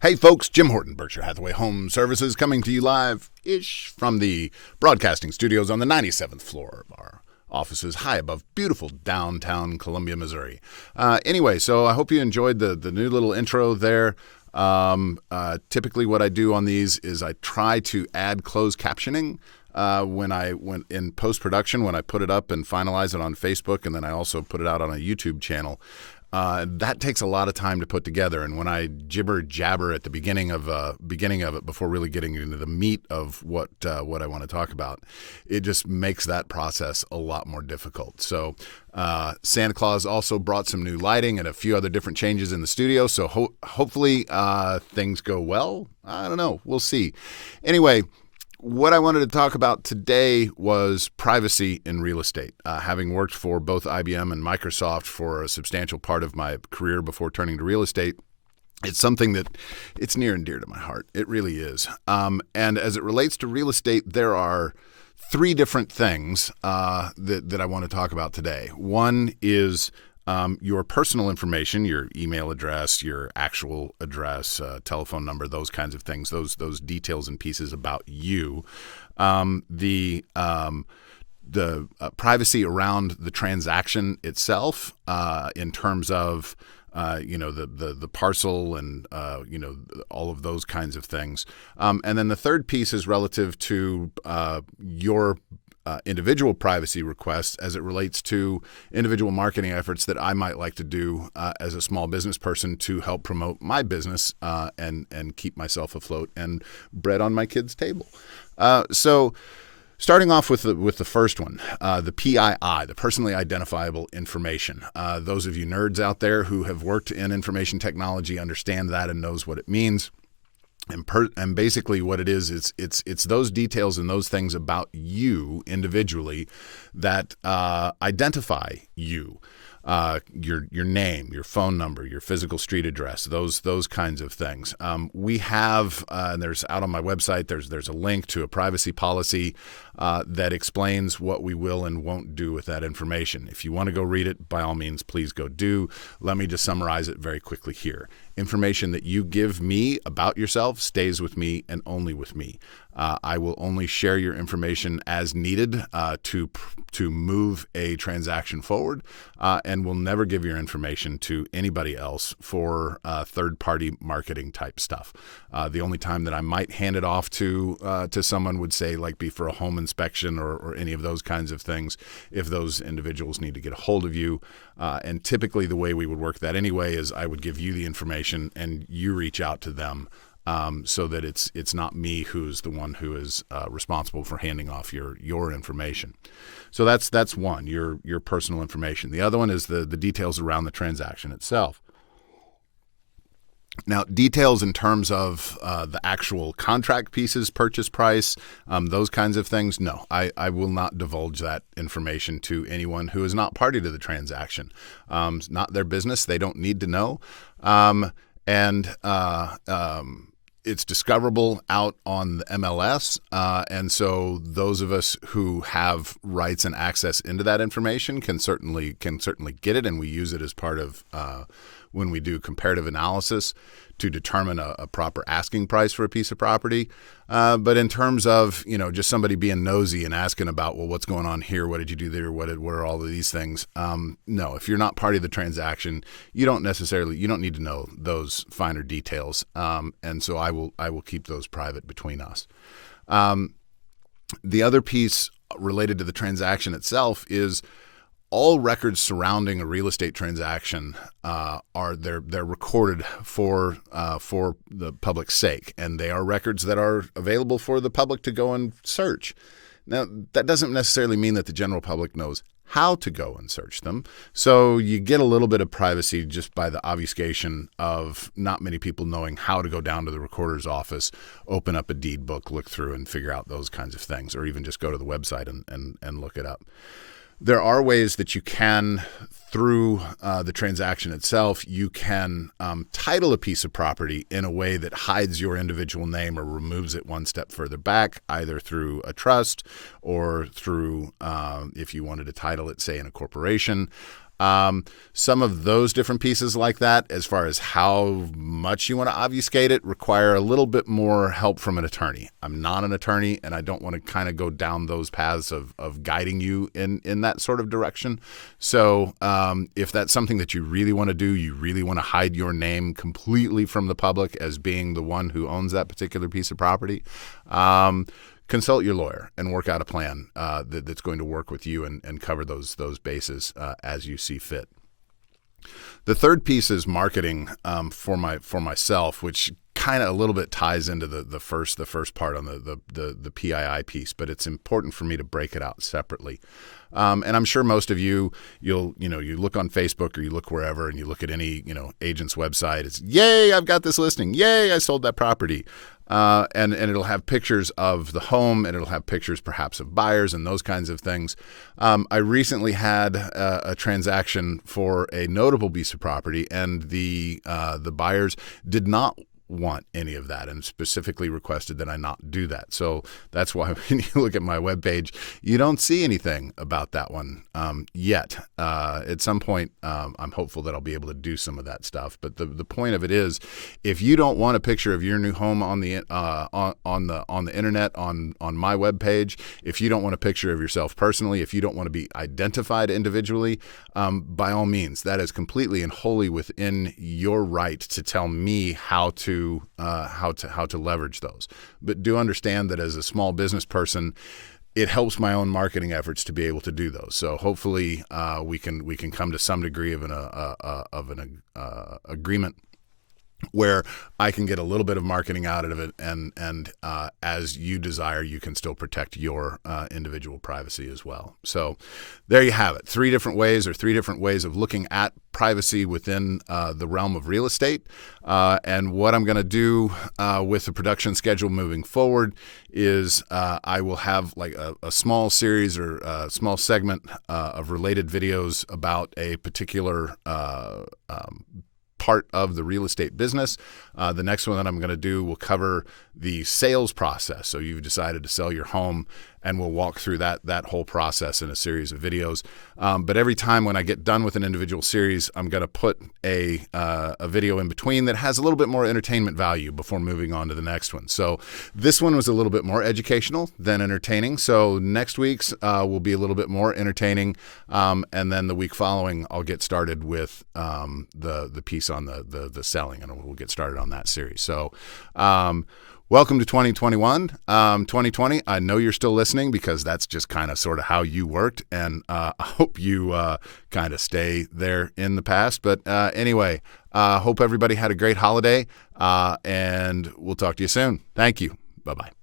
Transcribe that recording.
Hey folks, Jim Horton, Berkshire Hathaway Home Services, coming to you live-ish from the broadcasting studios on the 97th floor of our offices high above beautiful downtown Columbia, Missouri. Anyway, so I hope you enjoyed the new little intro there. Typically what I do on these is I try to add closed captioning when in post-production, when I put it up and finalize it on Facebook, and then I also put it out on a YouTube channel. That takes a lot of time to put together, and when I jibber jabber at the beginning of it before really getting into the meat of what I want to talk about, it just makes that process a lot more difficult. So Santa Claus also brought some new lighting and a few other different changes in the studio, so hopefully things go well. I don't know. We'll see. Anyway, what I wanted to talk about today was privacy in real estate. Having worked for both IBM and Microsoft for a substantial part of my career before turning to real estate, it's something that it's near and dear to my heart. It really is. And as it relates to real estate, there are three different things that I want to talk about today. One is your personal information, your email address, your actual address, telephone number, those kinds of things, those details and pieces about you. The privacy around the transaction itself, in terms of the parcel and all of those kinds of things. And then the third piece is relative to your individual privacy requests as it relates to individual marketing efforts that I might like to do as a small business person to help promote my business and keep myself afloat and bread on my kids' table. So starting off with the first one, the PII, the personally identifiable information. Those of you nerds out there who have worked in information technology understand that and knows what it means. And basically what it is, it's those details and those things about you individually that identify you. Your name, your phone number, your physical street address, those kinds of things. We have, and there's out on my website, there's a link to a privacy policy that explains what we will and won't do with that information. If you want to go read it, by all means, please go do. Let me just summarize it very quickly here. Information that you give me about yourself stays with me and only with me. I will only share your information as needed to move a transaction forward, and will never give your information to anybody else for third-party marketing type stuff. The only time that I might hand it off to someone would say be for a home inspection or any of those kinds of things if those individuals need to get a hold of you. And typically the way we would work that anyway is I would give you the information and you reach out to them. So that it's not me who's the one who is responsible for handing off your information. So that's one, your personal information. The other one is the details around the transaction itself. Now, details in terms of the actual contract pieces, purchase price, those kinds of things, no, I will not divulge that information to anyone who is not party to the transaction. It's not their business. They don't need to know. It's discoverable out on the MLS, and so those of us who have rights and access into that information can certainly get it, and we use it as part of when we do comparative analysis to determine a proper asking price for a piece of property. But in terms of just somebody being nosy and asking about, well, what's going on here? What did you do there? What are all of these things? No, if you're not party to the transaction, you don't need to know those finer details. And so I will keep those private between us. The other piece related to the transaction itself is all records surrounding a real estate transaction they're recorded for the public's sake, and they are records that are available for the public to go and search. Now, that doesn't necessarily mean that the general public knows how to go and search them. So you get a little bit of privacy just by the obfuscation of not many people knowing how to go down to the recorder's office, open up a deed book, look through and figure out those kinds of things, or even just go to the website and look it up. There are ways that you can, through the transaction itself, you can title a piece of property in a way that hides your individual name or removes it one step further back, either through a trust or through, if you wanted to title it, say, in a corporation. Some of those different pieces like that, as far as how much you want to obfuscate it, require a little bit more help from an attorney. I'm not an attorney, and I don't want to kind of go down those paths of guiding you in that sort of direction. So if that's something that you really want to do, you really want to hide your name completely from the public as being the one who owns that particular piece of property, consult your lawyer and work out a plan that's going to work with you and cover those bases as you see fit. The third piece is marketing for myself, which kind of a little bit ties into the first part on the PII piece, but it's important for me to break it out separately. And I'm sure most of you look on Facebook or you look wherever and you look at any agent's website. It's, yay, I've got this listing. Yay, I sold that property. And it'll have pictures of the home, and it'll have pictures perhaps of buyers and those kinds of things. I recently had a transaction for a notable piece of property, and the buyers did not want any of that and specifically requested that I not do that. So that's why when you look at my webpage, you don't see anything about that one yet. At some point, I'm hopeful that I'll be able to do some of that stuff. But the point of it is, if you don't want a picture of your new home on the internet on my webpage, if you don't want a picture of yourself personally, if you don't want to be identified individually, by all means, that is completely and wholly within your right to tell me how to leverage those. But do understand that as a small business person, it helps my own marketing efforts to be able to do those. So hopefully we can come to some degree of an agreement where I can get a little bit of marketing out of it, and as you desire, you can still protect your individual privacy as well. So there you have it. Three different ways of looking at privacy within the realm of real estate. And what I'm going to do with the production schedule moving forward is I will have like a small series or a small segment of related videos about a particular part of the real estate business. The next one that I'm going to do will cover the sales process. So you've decided to sell your home, and we'll walk through that whole process in a series of videos. But every time when I get done with an individual series, I'm going to put a video in between that has a little bit more entertainment value before moving on to the next one. So this one was a little bit more educational than entertaining. So next week's will be a little bit more entertaining. And then the week following, I'll get started with the piece on the selling, and we'll get started on that series. So welcome to 2021. 2020, I know you're still listening because that's just kind of sort of how you worked, and I hope you kind of stay there in the past. But anyway, hope everybody had a great holiday, and we'll talk to you soon. Thank you. Bye-bye.